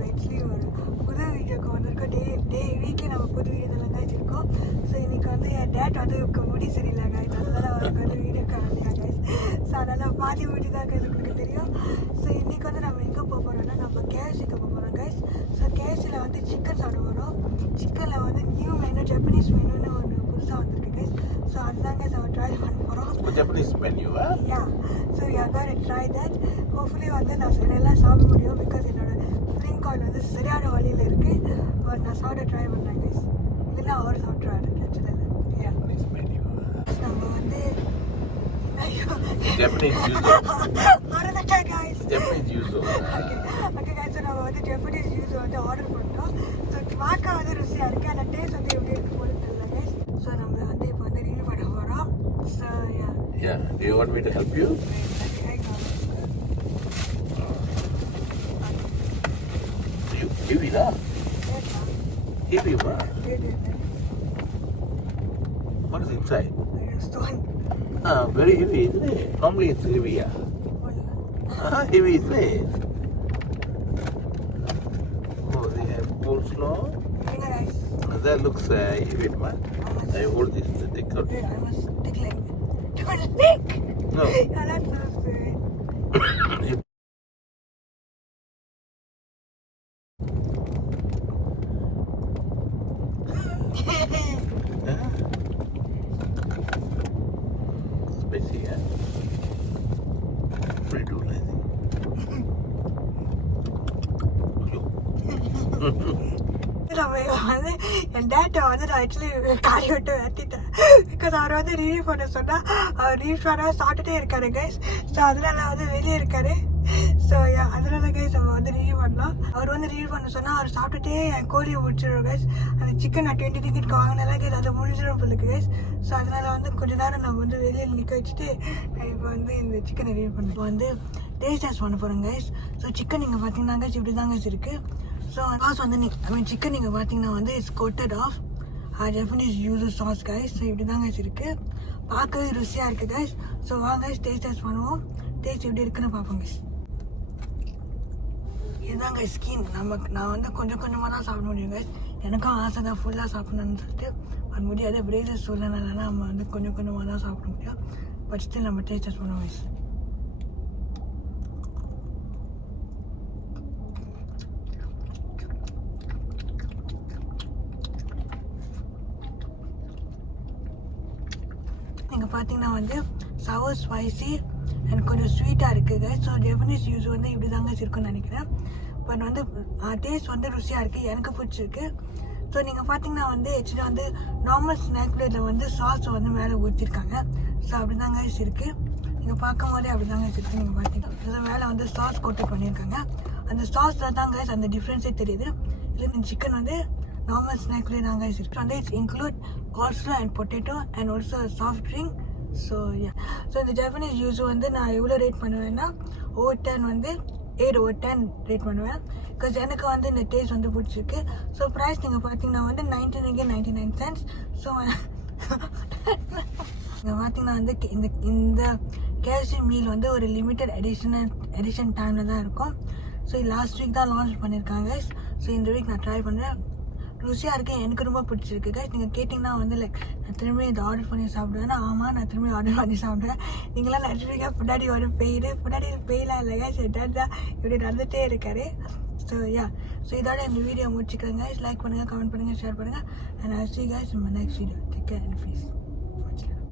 நம்ம ஆக்சுவலி ஒரு புது வீடியோக்கு வந்திருக்கோம். வீக்லி நம்ம புது வீடியோ இதெல்லாம் தான் வச்சுருக்கோம். ஸோ இன்றைக்கி வந்து என் டேட் வந்து முடி சரியில்லை கைஸ், அதனால அவருக்கு வந்து வீடியோக்கு வரலையா கைஸ். ஸோ அதனால் பாதி முடி தான் கைஸ் உங்களுக்கு தெரியும். ஸோ இன்றைக்கி வந்து நம்ம எங்கே போக போகிறோம்னா நம்ம கேஎஃப்சிக்கு போக போகிறோம் கைஸ். ஸோ கேஎஃப்சியில் வந்து சிக்கன் சாப்பிட போகிறோம். சிக்கனில் வந்து நியூ மெனு ஜப்பனீஸ் மெனுன்னு ஒன்று புதுசாக வந்திருக்கு கைஸ். ஸோ அதுதான் கைஸ் நம்ம ட்ரை பண்ண போகிறோம். Japanese menu, huh? Yeah. So we are going to try that. Hopefully வந்து நான் எல்லாம் சாப்பிட முடியும். பிகாஸ் என்னோட ஸ்ப்ரிங் கால் வந்து சரியான வழியில் இருக்குது. பட் நான் சாப்பிட ட்ரை பண்ணுறேன் கைஸ். இல்லைன்னா அவர் சாப்பிட்றாரு, பிரச்சனை இல்லை. Japanese menu. நம்ம வந்து Japanese usual. மறந்துட்டேன் guys. Japanese usual. Okay guys, நம்ம வந்து ஜப்பனீஸ் யூஸ் வந்து ஆர்டர் பண்ணிட்டோம். ஸோ பார்க்க வந்து ருசியாக இருக்குது. அந்த டேஸ்ட் வந்து எப்படி இருக்கு போல தெரியல கைஸ். ஸோ நம்ம வந்து இப்போ வந்து ரிவ்யூ பண்ண போகிறோம். So Yeah. Do you want me to help you? Heavy lah. Heavy ma. What is inside? Very heavy, isn't it? Normally it's heavy, yeah. Heavy, isn't it? Oh, they have coleslaw. That looks heavy, ma. I hold this to take out. I must take like Nick! No. Yeah, that sounds good. Spicy, huh? Pretty good, I think. நம்ம வந்து என் டேட்டை வந்து நான் actually காலி விட்டு வெட்டிட்டேன். Because அவர் வந்து review பண்ண சொன்னால் அவர் ரிவ்யூ பண்ண சாப்பிட்டுட்டே இருக்காரு கைஸ். ஸோ அதனால வந்து வெளியே இருக்காரு. ஸோ அதனால கைஸ் நம்ம வந்து ரிவ்யூ பண்ணலாம். அவர் வந்து ரிவ்யூ பண்ண சொன்னால் அவர் சாப்பிட்டுட்டே என் கோழியை முடிச்சிடுவோம் கைஸ். அந்த சிக்கன் நான் 20 டிக்கெட் வாங்கினால கைஸ் அதை முடிஞ்சிடும் பிள்ளைக்கு கைஸ். ஸோ அதனால வந்து கொஞ்ச நேரம் நம்ம வந்து வெளியில் நிற்க வச்சுட்டு இப்போ வந்து இந்த சிக்கனை ரிவ்யூ பண்ண இப்போ வந்து டேஸ்ட் டெஸ்ட் பண்ண போகிறோம் கைஸ். ஸோ சிக்கன் நீங்கள் பார்த்தீங்கன்னா கைஸ் இப்படி தான் கைஸ் இருக்குது. ஸோ சாஸ் வந்து சிக்கன் நீங்கள் பார்த்தீங்கன்னா வந்து it's coated of Japanese user sauce guys. So இப்படி தான் கைஸ் இருக்குது. பார்க்கவே ருசியாக இருக்குது கைஸ். ஸோ வாங்க கைஸ் டேஸ்ட் டெஸ்ட் பண்ணுவோம். டேஸ்ட் எப்படி இருக்குன்னு பார்ப்போம் கைஸ். இதுதான் கைஸ் ஸ்கின். நான் வந்து கொஞ்சம் கொஞ்சமாக தான் சாப்பிட முடியும் கைஸ். எனக்கும் ஆசை தான் ஃபுல்லாக சாப்பிடணும்னு சொல்லிட்டு அது முடியாது. பிரேசஸ் சொல்லனால நம்ம வந்து கொஞ்சம் கொஞ்சமாக தான் சாப்பிட முடியும். பட் ஸ்டில் நம்ம டேஸ்ட் டெஸ்ட் பண்ணுவோம் கைஸ். நீங்கள் பார்த்தீங்கன்னா வந்து சவர் ஸ்பைசி அண்ட் கொஞ்சம் ஸ்வீட்டாக இருக்குது கைஸ். ஸோ ஜப்பனீஸ் யூஸ் வந்து இப்படி தாங்க இருக்குன்னு நினைக்கிறேன். பட் வந்து டேஸ்ட் வந்து ருசியாக இருக்குது, எனக்கு பிடிச்சிருக்கு. ஸோ நீங்கள் பார்த்தீங்கன்னா வந்து ஆக்சுவலி வந்து நார்மல் ஸ்நாக் பிளேட்டில் வந்து சாஸ் வந்து மேலே ஊற்றிருக்காங்க. ஸோ அப்படி தாங்க கைஸ் இருக்குது. நீங்கள் பார்க்கும் போதே அப்படி தாங்க இருக்குது. நீங்கள் பார்த்தீங்கன்னா மேலே வந்து சாஸ் கோட்டட் பண்ணியிருக்காங்க. அந்த சாஸில் தான் கைஸ் அந்த டிஃப்ரென்ஸே தெரியுது. இல்லை இந்த சிக்கன் வந்து நார்மல் ஸ்நாக்லேயே தாங்க இருக்குது. வந்து it's include coleslaw and potato and also a soft drink. So yeah. So இந்த ஜப்பனீஸ் யூஸ் வந்து நான் எவ்வளோ ரேட் பண்ணுவேன்னா over 10 வந்து 8/10 ரேட் பண்ணுவேன். பிகாஸ் எனக்கு வந்து இந்த டேஸ்ட் வந்து பிடிச்சிருக்கு. ஸோ ப்ரைஸ் நீங்கள் பார்த்தீங்கன்னா வந்து 19.99 cents. ஸோ நீங்கள் பார்த்தீங்கன்னா வந்து இந்த கேஎஃப்சி மீல் வந்து ஒரு லிமிட்டட் எடிஷன் டைமில் தான் இருக்கும். ஸோ லாஸ்ட் வீக் தான் லான்ச் பண்ணியிருக்காங்க. ஸோ இந்த வீக் நான் ட்ரை பண்ணுறேன். ருசியாக இருக்குது, எனக்கு ரொம்ப பிடிச்சிருக்கு கைஸ். நீங்கள் கேட்டிங்கன்னா வந்து லைக் நான் திரும்பி இதை ஆர்டர் பண்ணி சாப்பிடுவேன்னா ஆமாம் நான் திரும்பி ஆர்டர் பண்ணி சாப்பிடுவேன். நீங்களாம் நினச்சிருக்கீங்க பின்னாடி ஒரு பின்னாடி பெயிலாம் இல்லை கைஸ். என் தான் இப்படி நடந்துகிட்டே இருக்காரு. ஸோ ஸோ இதோட இந்த வீடியோ முடிச்சுக்கிறேன் கைஸ். லைக் பண்ணுங்கள், கமெண்ட் பண்ணுங்கள், ஷேர் பண்ணுங்கள். And I see you guys in my next video. Take care and peace.